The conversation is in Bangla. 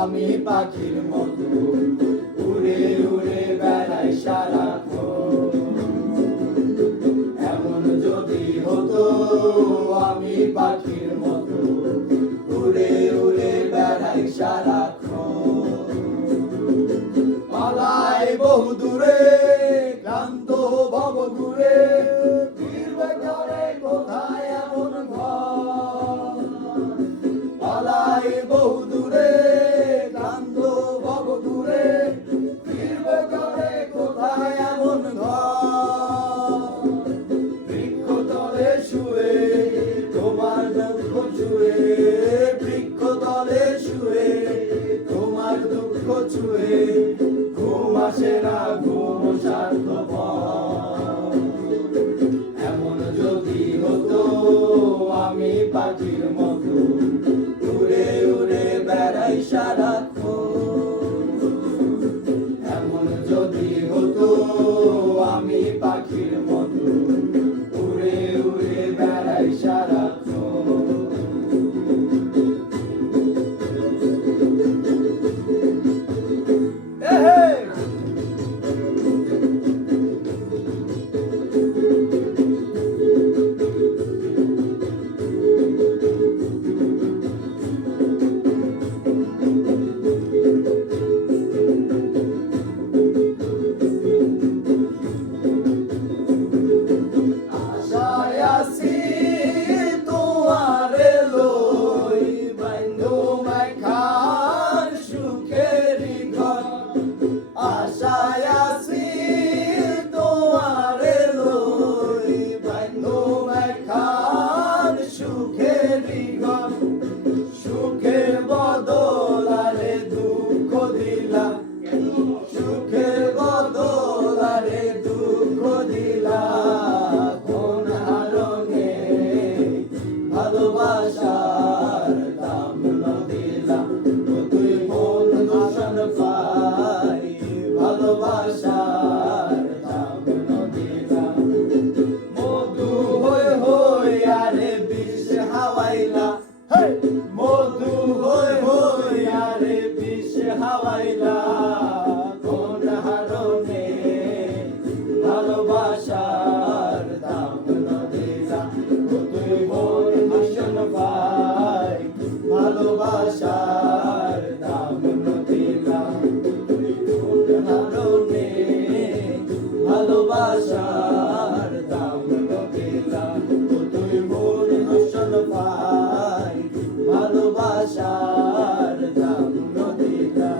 আমি পাখির মতো উড়ে উড়ে বেড়াই সারাক্ষণ। এমন যদি হতো আমি পাখির মতো উড়ে উড়ে বেড়াই সারাক্ষণ। পালাই বহু দূরে ক্লান্ত ভব ঘুরে, ফিরবে ঘরে কোথায় এমন ঘর। পালাই বহু দূরে ক্লান্ত ভব ঘুরে, ফিরবে ঘরে কোথায় এমন ঘর। বৃক্ষতলে শুয়ে তোমার দুঃখ ছুঁয়ে, বৃক্ষতলে শুয়ে তোমার দুঃখ ছুঁয়ে, ঘুম আসে না ঘুম স্বার্থপর। এমন যদি হতো আমি পাখির মতো উড়ে উড়ে বেড়াই সারাক্ষণ। এমন যদি হতো আমি পাখির মতো উড়ে উড়ে বেড়াই সারাক্ষণ। সুখের বদলারে দুঃখ দিলা, সুখের বদলারে দুঃখ দিলা, কোন হারণে ভালোবাসার দাম দিলা। তুই মন দূষণ পাই ভালোবাসার দাম দিলা। মধু হই হই আরে বিষ হাওয়াইলা, মধু হই হই আরে বিষ হাওয়াইলা, কোন হারণে ভালোবাসার দাম দিলা। তুই মন দূষণ পাই ভালোবাসার দাম দিলা, কোন হারণে ভালোবাসার দাম দিলা। তুই মন দূষণ পাই ভালোবাসার দাম দিলা।